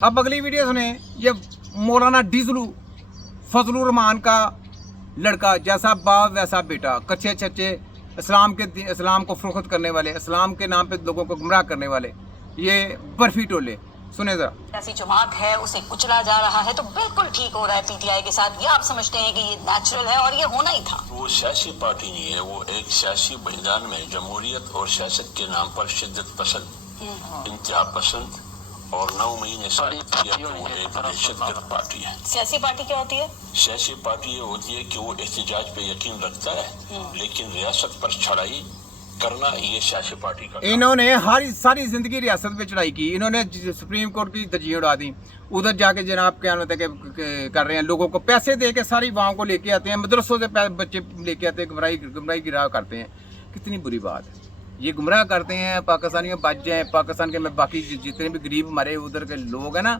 अब अगली वीडियो सुने। ये मौलाना डिजलू फजलुर रहमान का लड़का, जैसा बाप वैसा बेटा, कच्चे चच्चे इस्लाम को फरोख्त करने वाले, इस्लाम के नाम पे लोगों को गुमराह करने वाले, ये बर्फी टोले। सुने जरा। ऐसी जमात है उसे कुचला जा रहा है तो बिल्कुल ठीक हो रहा है पीटीआई के साथ। ये आप समझते हैं कि ये नेचुरल है और ये होना ही था। वो सियासी पार्टी नहीं है, वो एक सियासी मैदान में जमहूरियत और सियासत के नाम पर शिद्दत पसंद, इंतहा पसंद और 9 महीने सारी वो एक दहशतगर्द पार्टी है। सियासी पार्टी क्या होती है? सियासी पार्टी ये होती है कि वो एहतजाज पे यकीन रखता है, लेकिन रियासत पर चढ़ाई करना ये सियासी पार्टी का। इन्होंने सारी जिंदगी रियासत पे चढ़ाई की। इन्होंने सुप्रीम कोर्ट की धज्जियां उड़ा दी। उधर जाके जनाब क्या कर रहे हैं, लोगों को पैसे दे के सारी वाओं को लेके आते हैं, मदरसों से बच्चे लेके आते हैं, गुमराही की राह करते हैं। कितनी बुरी बात है। ये गुमराह करते हैं पाकिस्तानियों बच जाए। पाकिस्तान के में बाकी जितने भी गरीब हमारे उधर के लोग हैं ना,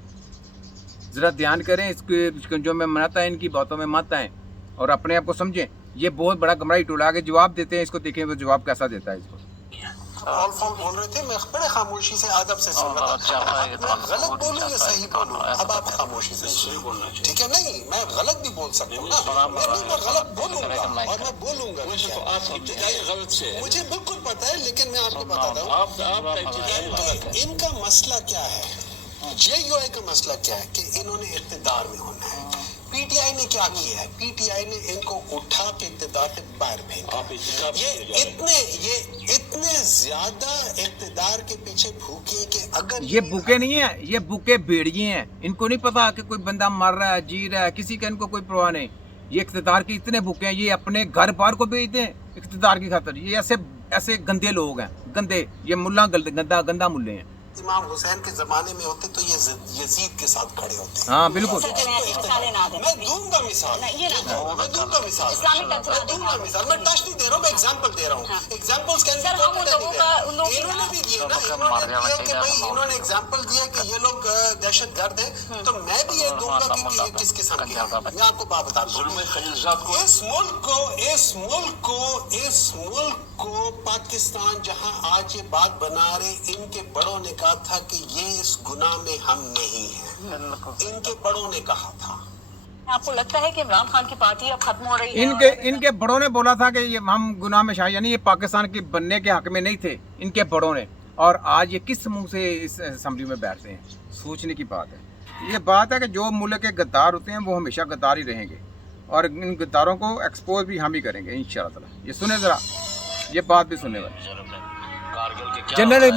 ज़रा ध्यान करें इसके जो मैं मनाता है, इनकी बातों में मत आएँ और अपने आप को समझें। ये बहुत बड़ा गुमराही टोला आगे जवाब देते हैं। इसको देखें वो जवाब कैसा देता है। इसको ऑल फॉर्म बोल रहे थे, मैं बड़े खामोशी से अदब से सुन रहा था। गलत बोलूं या सही बोलूं? अब आप खामोशी से सही बोलना चाहिए। ठीक है? नहीं, मैं गलत भी बोल सकता हूँ ना, मैं गलत बोलूंगा और मैं बोलूंगा। गलत से मुझे बिल्कुल पता है, लेकिन मैं आपको बताता हूँ इनका मसला क्या है। जेयूआई का मसला क्या है कि इन्होंने इक़्तिदार में होना है। पीटीआई ने क्या किया है? पीटीआई ने इनको उठा के इक़्तिदार से बाहर फेंका। ये इतने ज्यादा इक़्तिदार के पीछे भूखे कि अगर ये भूखे नहीं है, ये भूखे भेड़िए हैं। इनको नहीं पता कि कोई बंदा मर रहा है, जी रहा है, किसी का इनको कोई परवाह नहीं। ये इक़्तिदार के इतने भूखे हैं, ये अपने घर बार को बेचते हैं इक़्तिदार की खातिर। ये ऐसे गंदे लोग हैं, गंदे। ये मुल्ला गंदा मुल्ले हैं। इमाम हुसैन के जमाने में होते तो ये यजीद के साथ खड़े होते। हाँ बिल्कुल। मैं दूंगा मिसाल, मैं दूंगा मिसाल, मैं टच नहीं दे रहा हूँ, मैं एग्जांपल दे रहा हूँ। एग्जांपल्स कैन बी इन्होंने भी दिए ना, इन्होंने दिया कि भाई इन्होंने एग्जांपल दिया कि ये लोग दहशतगर्द हैं, तो मैं भी ये दूंगा कि ये किस किस्म के हैं। मैं आपको बात बताता हूँ। इस मुल्क को पाकिस्तान जहाँ आज ये बात बना रहे, इनके बड़ों ने कहा था कि ये इस गुनाह में हम नहीं हैं। इनके बड़ों ने कहा था। आपको लगता है कि इमरान खान की पार्टी अब खत्म हो रही है? इनके बड़ों ने बोला था कि ये हम गुनाह में शामिल, यानी ये पाकिस्तान के बनने के हक में नहीं थे, इनके बड़ों ने। और आज ये किस मुंह से इस असेंबली में बैठते हैं? सोचने की बात है। ये बात है कि जो मुल्क के गद्दार होते हैं वो हमेशा गद्दार ही रहेंगे और इन गद्दारों को एक्सपोज भी हम ही करेंगे इंशाअल्लाह ताला। ये सुने जरा, ये बात भी सुनने वाली। जनरल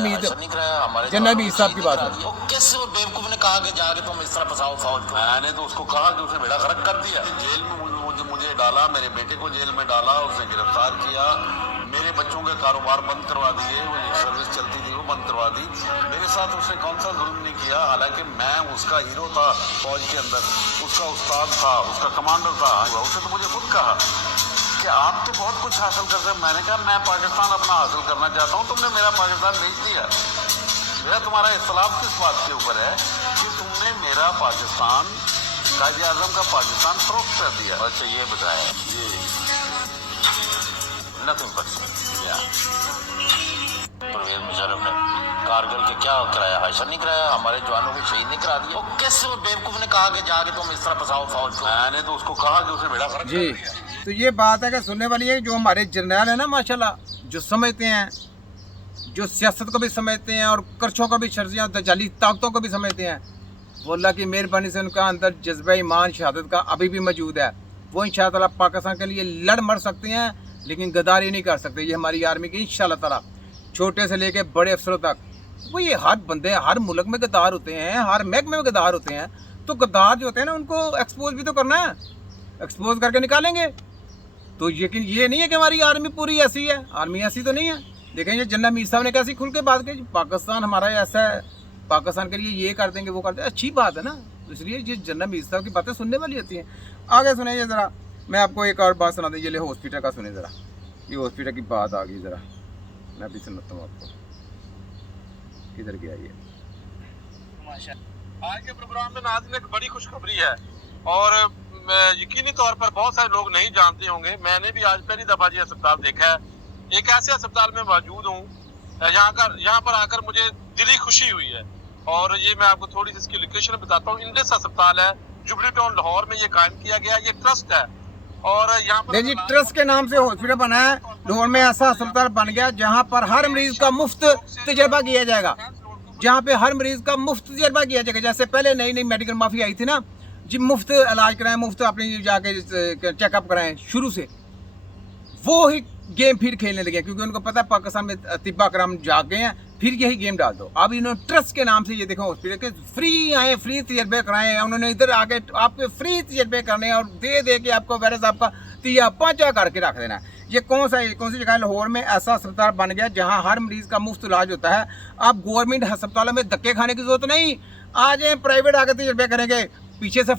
मीर साहब की बात है। किस बेवकूफ ने कहा कि जाके तुम इस तरह फंसाओ फौज को? मैंने तो उसको कहा कि उसने बेड़ा गर्क कर दिया, जेल में मुझे डाला, मेरे बेटे को जेल में डाला, उसने गिरफ्तार किया, मेरे बच्चों के कारोबार बंद करवा दिए, वो सर्विस चलती थी वो बंद करवा दी। मेरे साथ उसने कौन सा जुल्म नहीं किया, हालांकि मैं उसका हीरो था फौज के अंदर, उसका उस्ताद था, उसका कमांडर था। उसने तो मुझे खुद कहा कि आप तो बहुत कुछ हासिल कर सकते। मैंने कहा मैं पाकिस्तान अपना हासिल करना चाहता हूँ, तुमने मेरा पाकिस्तान बेच दिया। मेरा तुम्हारा इख्तलाफ किस बात के ऊपर है कि तुमने मेरा पाकिस्तान, कायदे आज़म का पाकिस्तान फरोख्त कर दिया। अच्छा ये बताया, ये नथिंग बट परवेज मुशर्रफ ने कारगिल के क्या कराया? हासिल नहीं कराया, हमारे जवानों को शहीद नहीं करा दिया। वो किस बेवकूफ ने कहा कि जाके तुम इस तरह फंसाओ फौज को? मैंने तो उसको कहा कि उसने बेड़ा गर्क कर दिया। तो ये बात है कि सुनने वाली है। जो हमारे जर्नैल है ना माशाल्लाह, जो समझते हैं, जो सियासत को भी समझते हैं और करछों को भी, शर्जियाँ दजाली ताकतों को भी समझते हैं, वो अल्लाह की मेहरबानी से उनका अंदर जज्बा ईमान शहादत का अभी भी मौजूद है। वो इंशाअल्लाह ताला पाकिस्तान के लिए लड़ मर सकते हैं, लेकिन गद्दारी नहीं कर सकते। ये हमारी आर्मी की इंशाअल्लाह ताला, छोटे से लेके बड़े अफसरों तक, वो ये हर बंदे हर मुल्क में गद्दार होते हैं, हर महकमे में गद्दार होते हैं। तो गद्दार जो होते हैं ना, उनको एक्सपोज भी तो करना है, एक्सपोज करके निकालेंगे। तो लेकिन ये नहीं है कि हमारी आर्मी पूरी ऐसी है, आर्मी ऐसी तो नहीं है। देखें ये जनरल मीर साहब ने कैसी खुल के बात की, पाकिस्तान हमारा ऐसा है, पाकिस्तान के लिए ये कर देंगे वो कर देंगे। अच्छी बात है ना, तो इसलिए ये जनरल मीर साहब की बातें सुनने वाली होती हैं। आगे सुने ये ज़रा, मैं आपको एक और बात सुना दूँ। ये हॉस्पिटल का सुने ज़रा, ये हॉस्पिटल की बात आ गई, ज़रा मैं भी सुनाता हूँ आपको। किधर गया ये? आज के प्रोग्राम में नाज़रीन एक बड़ी खुशखबरी है और यकीनी तौर पर बहुत सारे लोग नहीं जानते होंगे। मैंने भी आज पहली दफा ये अस्पताल देखा है। एक ऐसे अस्पताल में मौजूद हूँ यहाँ पर आकर मुझे दिली खुशी हुई है और ये मैं आपको थोड़ी सी इसकी लोकेशन बताता हूँ। इंडस अस्पताल है, जुबली टाउन लाहौर में ये कायम किया गया, ये ट्रस्ट है। और यहाँ पर जी ट्रस्ट के नाम से हॉस्पिटल बना है लाहौर में, ऐसा अस्पताल बन गया जहाँ पर हर मरीज का मुफ्त तजर्बा किया जाएगा, जहाँ पे हर मरीज का मुफ्त तजर्बा किया जाएगा। जैसे पहले नई नई मेडिकल माफी आई थी ना जी, मुफ्त इलाज कराएं, मुफ्त अपनी जाके चेकअप कराएं, शुरू से वो ही गेम फिर खेलने लगे, क्योंकि उनको पता है पाकिस्तान में तिब्बा कराम जाग गए हैं, फिर यही गेम डाल दो। अब इन्होंने ट्रस्ट के नाम से ये देखो हॉस्पिटल के फ्री आए, फ्री तजर्बे कराए, उन्होंने इधर आके आपके फ्री तजर्बे करने हैं और दे के आपको वायरस आपका तिया पाँचा करके रख देना है। ये कौन सी जगह लाहौर में ऐसा अस्पताल बन गया जहाँ हर मरीज का मुफ्त इलाज होता है। आप गवर्नमेंट अस्पतालों में धक्के खाने की जरूरत नहीं, आ जाए प्राइवेट आके तजर्बे करेंगे, पीछे से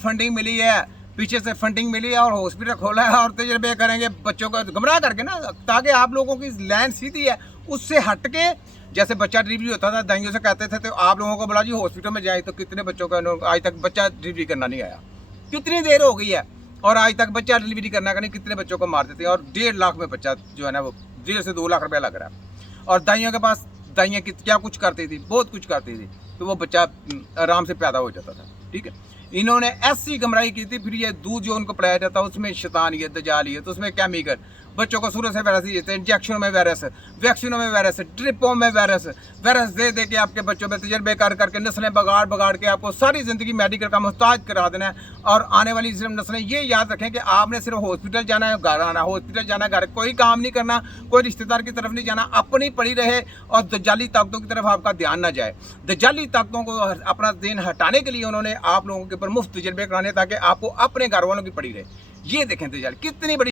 फंडिंग मिली है और हॉस्पिटल खोला है और तजर्बे करेंगे बच्चों को गुमराह करके ना, ताकि आप लोगों की लाइन सीधी है उससे हट के। जैसे बच्चा डिलीवरी होता था, दाइयों से कहते थे तो आप लोगों को बोला जी हॉस्पिटल में जाए, तो कितने बच्चों का आज तक बच्चा डिलीवरी करना नहीं आया, कितनी देर हो गई है, और आज तक बच्चा डिलीवरी करना का नहीं, कितने बच्चों को मार देते हैं। और 1.5 लाख में बच्चा जो है ना वो 1.5 से 2 लाख रुपया लग रहा है। और दाइयों के पास दाइयाँ क्या कुछ करती थी, बहुत कुछ करती थी, तो वो बच्चा आराम से पैदा हो जाता था। ठीक है, इन्होंने ऐसी गमराही की थी। फिर ये दूध जो उनको पिलाया जाता है उसमें शैतानियत दजालियत, उसमें केमिकल, बच्चों को शुरू से वायरस ही देते हैं, इंजेक्शनों में वायरस, वैक्सीनों में वायरस, ड्रिपों में वायरस दे के आपके बच्चों में तजर्बे करके नस्लें बगाड़ के आपको सारी ज़िंदगी मेडिकल का मुहताज करा देना है। और आने वाली सिर्फ नस्लें ये याद रखें कि आपने सिर्फ हॉस्पिटल जाना है, घर आना, हॉस्पिटल जाना, घर, कोई काम नहीं करना, कोई रिश्तेदार की तरफ नहीं जाना, अपनी पड़ी रहे और दज्जाली ताकतों की तरफ आपका ध्यान ना जाए। दज्जाली ताकतों को अपना ध्यान हटाने के लिए उन्होंने आप लोगों के ऊपर मुफ्त तजर्बे कराने ताकि आपको अपने घर वालों की पड़ी रहे। ये देखें दज्जाल कितनी बड़ी